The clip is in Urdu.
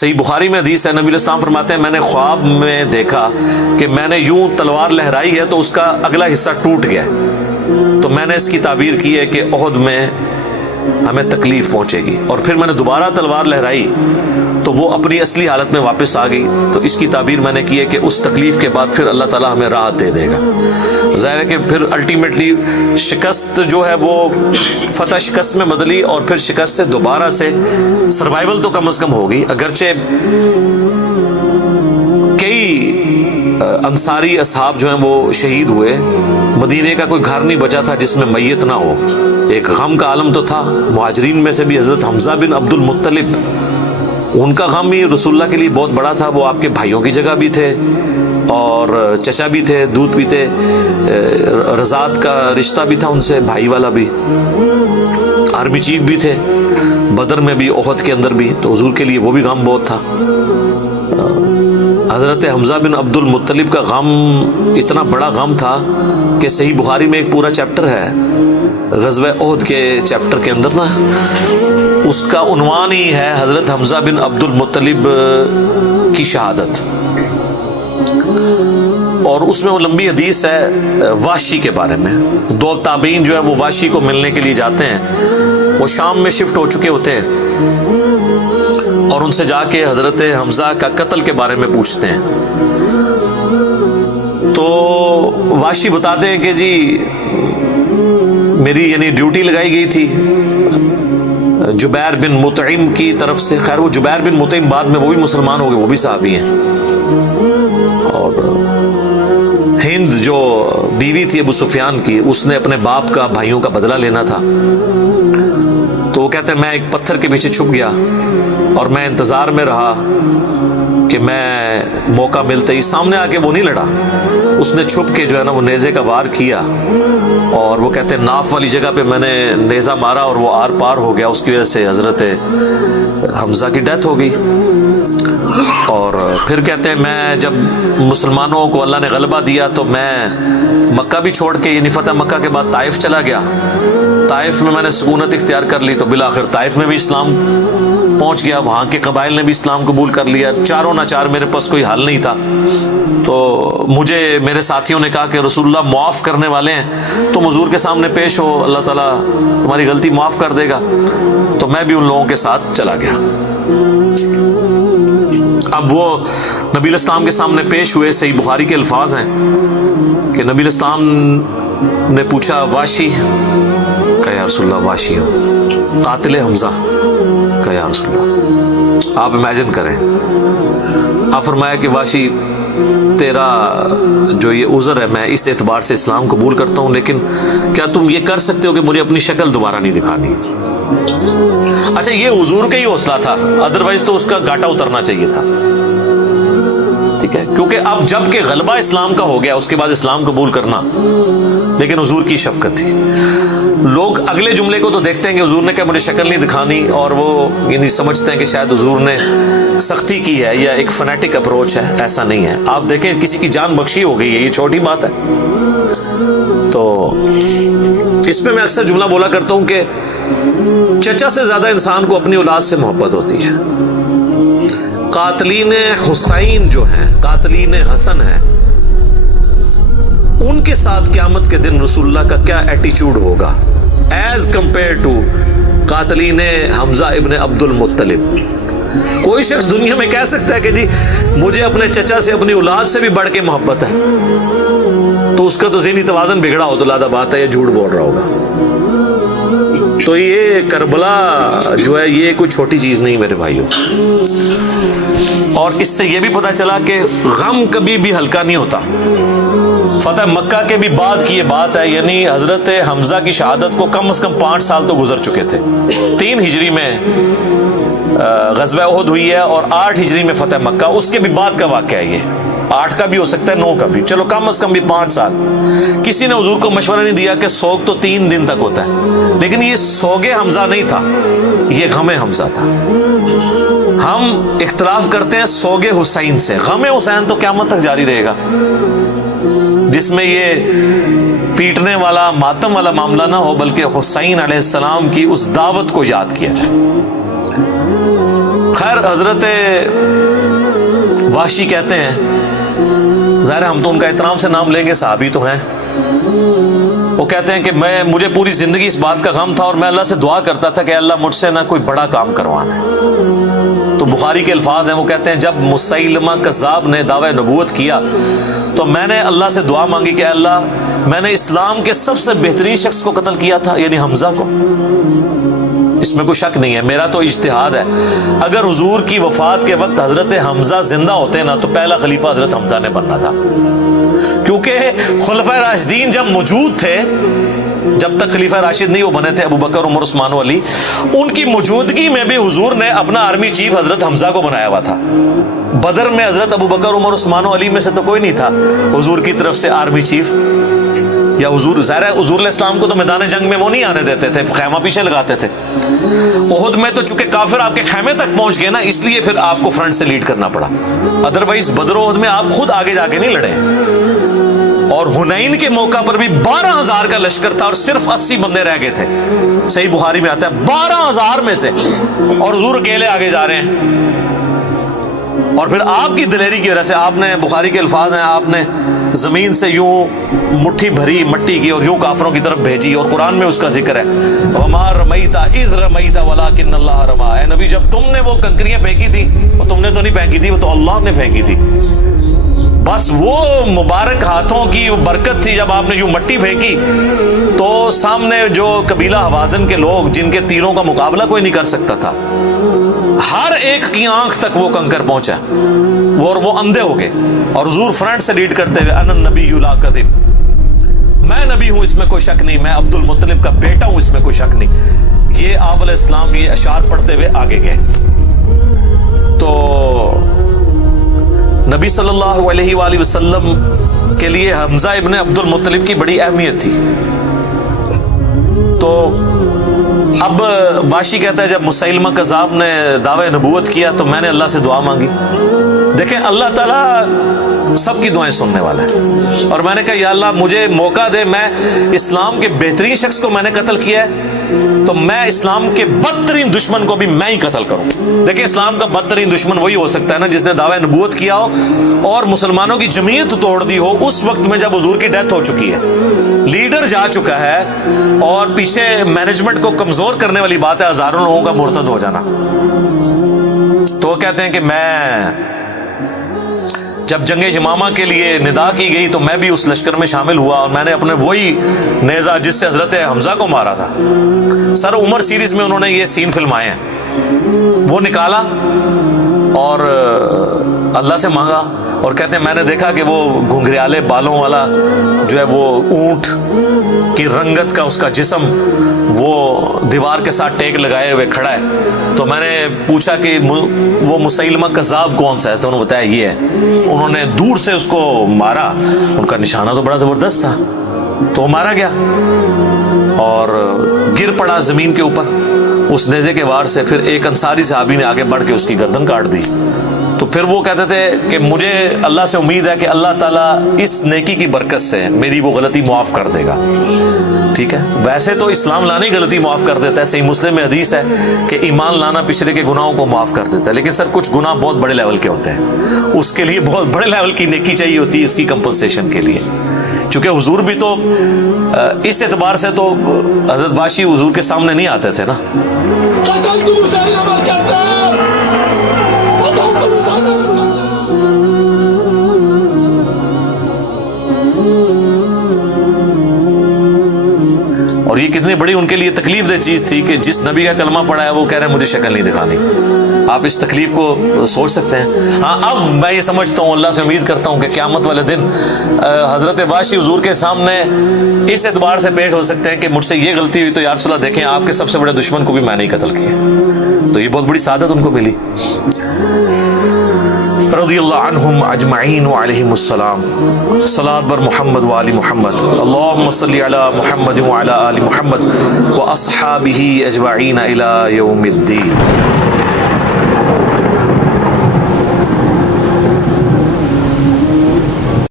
صحیح بخاری میں حدیث ہے، نبی علیہ السلام فرماتے ہیں میں نے خواب میں دیکھا کہ میں نے یوں تلوار لہرائی ہے تو اس کا اگلا حصہ ٹوٹ گیا، تو میں نے اس کی تعبیر کی ہے کہ احد میں ہمیں تکلیف پہنچے گی، اور پھر میں نے دوبارہ تلوار لہرائی تو وہ اپنی اصلی حالت میں واپس آ گئی، تو اس کی تعبیر میں نے کی ہے کہ اس تکلیف کے بعد پھر اللہ تعالیٰ ہمیں راحت دے دے گا۔ ظاہر ہے کہ پھر الٹیمیٹلی شکست جو ہے وہ فتح شکست میں بدلی، اور پھر شکست سے دوبارہ سے سروائیول تو کم از کم ہوگی، اگرچہ کئی انصاری اصحاب جو ہیں وہ شہید ہوئے، مدینے کا کوئی گھر نہیں بچا تھا جس میں میت نہ ہو۔ ایک غم کا عالم تو تھا، مہاجرین میں سے بھی حضرت حمزہ بن عبد المطلب، ان کا غم ہی رسول اللہ کے لیے بہت بڑا تھا، وہ آپ کے بھائیوں کی جگہ بھی تھے اور چچا بھی تھے، دودھ بھی تھے، رضاعت کا رشتہ بھی تھا ان سے، بھائی والا بھی، آرمی چیف بھی تھے، بدر میں بھی احد کے اندر بھی، تو حضور کے لیے وہ بھی غم بہت تھا۔ حضرت حمزہ بن عبد المطلب کا غم اتنا بڑا غم تھا کہ صحیح بخاری میں ایک پورا چیپٹر ہے غزوہ احد کے چیپٹر کے اندر نا، اس کا عنوان ہی ہے حضرت حمزہ بن عبد المطلب کی شہادت، اور اس میں وہ لمبی حدیث ہے واشی کے بارے میں۔ دو تابعین جو ہے وہ واشی کو ملنے کے لیے جاتے ہیں، وہ شام میں شفٹ ہو چکے ہوتے ہیں، اور ان سے جا کے حضرت حمزہ کا قتل کے بارے میں پوچھتے ہیں، تو واشی بتاتے ہیں کہ جی میری یعنی ڈیوٹی لگائی گئی تھی جبیر بن مطعم کی طرف سے، خیر وہ جبیر بن مطعم بعد میں وہ بھی مسلمان ہو گئے، وہ بھی صحابی ہیں، اور ہند جو بیوی تھی ابو سفیان کی، اس نے اپنے باپ کا بھائیوں کا بدلہ لینا تھا، تو وہ کہتے ہیں میں ایک پتھر کے پیچھے چھپ گیا اور میں انتظار میں رہا کہ میں موقع ملتے ہی سامنے آ کے وہ نہیں لڑا، اس نے چھپ کے جو ہے نا وہ نیزے کا وار کیا، اور وہ کہتے ہیں ناف والی جگہ پہ میں نے نیزہ مارا اور وہ آر پار ہو گیا، اس کی وجہ سے حضرت حمزہ کی ڈیتھ ہو گئی۔ اور پھر کہتے ہیں میں جب مسلمانوں کو اللہ نے غلبہ دیا تو میں مکہ بھی چھوڑ کے، یعنی فتح مکہ کے بعد طائف چلا گیا، طائف میں نے سکونت اختیار کر لی، تو بالآخر طائف میں بھی اسلام پہنچ گیا، وہاں کے قبائل نے بھی اسلام قبول کر لیا، چاروں ناچار میرے پاس کوئی حل نہیں تھا، تو مجھے میرے ساتھیوں نے کہا کہ رسول اللہ معاف کرنے والے ہیں، تم حضور کے سامنے پیش ہو، اللہ تعالیٰ تمہاری غلطی معاف کر دے گا، تو میں بھی ان لوگوں کے ساتھ چلا گیا۔ اب وہ نبی علیہ السلام کے سامنے پیش ہوئے، صحیح بخاری کے الفاظ ہیں کہ نبی علیہ السلام نے پوچھا واشی، کہا یا رسول اللہ واشی ہو، قاتل حمزہ، کہا یا رسول اللہ۔ آپ امیجن کریں، آپ فرمایا کہ واشی تیرا جو یہ عذر ہے میں اس اعتبار سے اسلام قبول کرتا ہوں، لیکن کیا تم یہ کر سکتے ہو کہ مجھے اپنی شکل دوبارہ نہیں دکھانی؟ اچھا یہ حضور کا ہی حوصلہ تھا، ادروائز تو اس کا گاٹا اترنا چاہیے تھا، ٹھیک ہے، کیونکہ اب جب کہ غلبہ اسلام کا ہو گیا اس کے بعد اسلام قبول کرنا، لیکن حضور کی شفقت تھی۔ لوگ اگلے جملے کو تو دیکھتے ہیں کہ حضور نے کہا مجھے شکل نہیں دکھانی، اور وہ یعنی سمجھتے ہیں کہ شاید حضور نے سختی کی ہے یا ایک فنیٹک اپروچ ہے، ایسا نہیں ہے۔ آپ دیکھیں کسی کی جان بخشی ہو گئی ہے، یہ چھوٹی بات ہے۔ تو اس پہ میں اکثر جملہ بولا کرتا ہوں کہ چچا سے زیادہ انسان کو اپنی اولاد سے محبت ہوتی ہے۔ قاتلین حسین جو ہیں، قاتلین حسن ہیں، ان کے ساتھ قیامت کے دن رسول اللہ کا کیا ایٹیچیوڈ ہوگا ایز کمپیئر ٹو قاتلین حمزہ ابن عبد المطلب۔ کوئی شخص دنیا میں کہہ سکتا ہے کہ جی مجھے اپنے چچا سے اپنی اولاد سے بھی بڑھ کے محبت ہے، تو اس کا تو ذہنی توازن بگڑا ہو تو لادہ بات ہے، یا جھوٹ بول رہا ہوگا۔ تو یہ کربلا جو ہے یہ کوئی چھوٹی چیز نہیں میرے بھائیوں، اور اس سے یہ بھی پتہ چلا کہ غم کبھی بھی ہلکا نہیں ہوتا۔ فتح مکہ کے بھی بعد کی یہ بات ہے، یعنی حضرت حمزہ کی شہادت کو کم از کم 5 سال تو گزر چکے تھے۔ 3 ہجری میں غزوہ احد ہوئی ہے اور 8 ہجری میں فتح مکہ، اس کے بھی بعد کا واقعہ ہے، یہ 8 کا بھی ہو سکتا ہے 9 کا بھی، چلو کم از کم بھی 5 سال۔ کسی نے حضور کو مشورہ نہیں دیا کہ سوگ تو 3 دن تک ہوتا ہے، لیکن یہ سوگ حمزہ نہیں تھا، یہ غم حمزہ تھا۔ ہم اختلاف کرتے ہیں سوگ حسین سے، غم حسین تو قیامت تک جاری رہے گا، جس میں یہ پیٹنے والا ماتم والا معاملہ نہ ہو، بلکہ حسین علیہ السلام کی اس دعوت کو یاد کیا جائے۔ خیر حضرت وحشی کہتے ہیں، ظاہر ہم تو ان کا احترام سے نام لیں گے، صحابی تو ہیں، وہ کہتے ہیں کہ مجھے پوری زندگی اس بات کا غم تھا اور میں اللہ سے دعا کرتا تھا کہ اللہ مجھ سے نہ کوئی بڑا کام کروانا ہے۔ تو بخاری کے الفاظ ہیں، وہ کہتے ہیں جب مسیلمہ کذاب نے دعوی نبوت کیا تو میں نے اللہ سے دعا مانگی کہ اللہ میں نے اسلام کے سب سے بہترین شخص کو قتل کیا تھا، یعنی حمزہ کو، اس میں کوئی شک نہیں ہے، میرا تو اجتہاد ہے، اگر حضور کی وفات کے وقت حضرت حمزہ زندہ ہوتے نا تو پہلا خلیفہ حضرت حمزہ نے بننا تھا، کیونکہ خلفائے راشدین جب موجود تھے، جب تک خلیفہ راشد نہیں وہ بنے تھے ابو بکر، عمر، عثمان و علی، ان کی موجودگی میں بھی حضور نے اپنا آرمی چیف حضرت حمزہ کو بنایا ہوا تھا۔ بدر میں حضرت ابو بکر، عمر، عثمان و علی میں سے تو کوئی نہیں تھا حضور کی طرف سے آرمی چیف، یا حضور ظاہر ہے حضور علیہ السلام کو تو میدان جنگ میں وہ نہیں آنے دیتے تھے، خیمہ پیچھے لگاتے تھے۔ احد میں تو چونکہ کافر آپ کے خیمے تک پہنچ گئے نا، اس لیے پھر آپ کو فرنٹ سے لیڈ کرنا پڑا، ادروائز بدر و احد میں آپ خود آگے جا کے نہیں لڑے۔ اور حنین کے موقع پر بھی 12,000 کا لشکر تھا اور صرف 80 بندے رہ گئے تھے، صحیح بخاری میں آتا ہے 12,000 میں سے، اور حضور اکیلے آگے جا رہے ہیں۔ اور پھر آپ کی دلیری کی وجہ سے آپ نے، بخاری کے الفاظ ہیں، آپ نے زمین سے یوں مٹھی بھری مٹی کی اور یوں کافروں کی طرف بھیجی، اور قرآن میں اس کا ذکر ہے وَمَا رَمَيْتَ إِذْ رَمَيْتَ وَلَكِنَّ اللَّهَ رَمَىٰ، اے نبی جب تم نے وہ کنکریاں پھینکی تھی وہ تم نے تو نہیں پھینکی تھی، وہ تو اللہ نے پھینکی تھی، بس وہ مبارک ہاتھوں کی برکت تھی۔ جب آپ نے یوں مٹی پھینکی تو سامنے جو قبیلہ حوازن کے لوگ جن کے تیروں کا مقابلہ کوئی نہیں کر سکتا تھا، ہر ایک کی آنکھ تک وہ کنکر پہنچا، اور وہ اندھے ہو گئے، اور حضور فرنٹ سے لیڈ کرتے ہوئے انا النبی لا کذب، میں نبی ہوں اس میں کوئی شک نہیں، میں عبد المطلب کا بیٹا ہوں اس میں کوئی شک نہیں، یہ آپ علیہ السلام یہ اشعار پڑھتے ہوئے آگے گئے۔ تو نبی صلی اللہ علیہ وآلہ وسلم کے لیے حمزہ ابن عبد المطلب کی بڑی اہمیت تھی۔ تو اب واشی کہتا ہے جب مسیلمہ کذاب نے دعوی نبوت کیا تو میں نے اللہ سے دعا مانگی۔ دیکھیں اللہ تعالیٰ سب کی دعائیں سننے والا ہے، اور میں نے کہا یا اللہ مجھے موقع دے، میں اسلام کے بہترین شخص کو میں نے قتل کیا ہے تو میں اسلام کے بدترین دشمن کو بھی میں ہی قتل کروں۔ دیکھیں اسلام کا بدترین دشمن وہی ہو سکتا ہے نا جس نے دعوی نبوت کیا ہو اور مسلمانوں کی جمعیت توڑ دی ہو اس وقت میں جب حضور کی ڈیتھ ہو چکی ہے، لیڈر جا چکا ہے، اور پیچھے مینجمنٹ کو کمزور کرنے والی بات ہے ہزاروں لوگوں کا مرتد ہو جانا۔ تو وہ کہتے ہیں کہ میں جب جنگ یمامہ کے لیے ندا کی گئی تو میں بھی اس لشکر میں شامل ہوا، اور میں نے اپنے وہی نیزہ جس سے حضرت حمزہ کو مارا تھا، سر عمر سیریز میں انہوں نے یہ سین فلمائے ہیں، وہ نکالا اور اللہ سے مانگا، اور کہتے ہیں میں نے دیکھا کہ وہ گھنگریالے بالوں والا جو ہے وہ اونٹ کی رنگت کا اس کا جسم وہ دیوار کے ساتھ ٹیک لگائے ہوئے کھڑا ہے۔ تو میں نے پوچھا کہ وہ مسیلمہ کذاب کون سا ہے، تو انہوں نے بتایا یہ ہے۔ انہوں نے دور سے اس کو مارا، ان کا نشانہ تو بڑا زبردست تھا، تو وہ مارا گیا اور گر پڑا زمین کے اوپر اس نیزے کے وار سے۔ پھر ایک انصاری صحابی نے آگے بڑھ کے اس کی گردن کاٹ دی۔ تو پھر وہ کہتے تھے کہ مجھے اللہ سے امید ہے کہ اللہ تعالیٰ اس نیکی کی برکت سے میری وہ غلطی معاف کر دے گا۔ ٹھیک ہے، ویسے تو اسلام لانے ہی غلطی معاف کر دیتا ہے، صحیح مسلم میں حدیث ہے کہ ایمان لانا پچھلے کے گناہوں کو معاف کر دیتا ہے، لیکن سر کچھ گناہ بہت بڑے لیول کے ہوتے ہیں، اس کے لیے بہت بڑے لیول کی نیکی چاہیے ہوتی ہے اس کی کمپنسیشن کے لیے۔ چونکہ حضور بھی تو اس اعتبار سے تو حضرت واشی حضور کے سامنے نہیں آتے تھے نا۔ اور یہ کتنی بڑی ان کے لیے تکلیف دہ چیز تھی کہ جس نبی کا کلمہ پڑھا ہے وہ کہہ رہے ہیں مجھے شکل نہیں دکھانی۔ آپ اس تکلیف کو سوچ سکتے ہیں۔ ہاں اب میں یہ سمجھتا ہوں، اللہ سے امید کرتا ہوں کہ قیامت والے دن حضرت واشی حضور کے سامنے اس اعتبار سے پیش ہو سکتے ہیں کہ مجھ سے یہ غلطی ہوئی تو یا رسول اللہ دیکھیں آپ کے سب سے بڑے دشمن کو بھی میں نہیں قتل کیا۔ تو یہ بہت بڑی سعادت ان کو ملی، رضی اللہ عنہم اجمعین وعلیہم السلام۔ صلاۃ بر محمد وآل محمد، اللہم صلی علی محمد وعلی آل محمد واصحابہ اجمعین الی یوم الدین۔